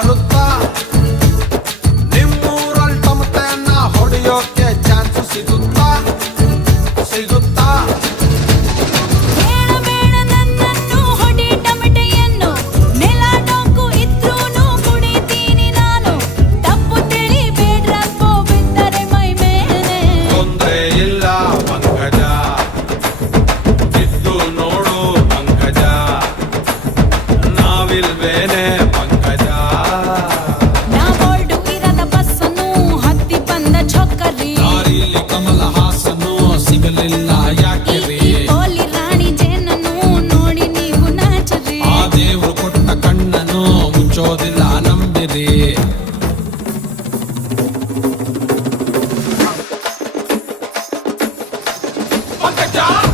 Bharat ಪ್ರಚೋದಿಲ್ಲ ನಂಬಿರಿ Fuck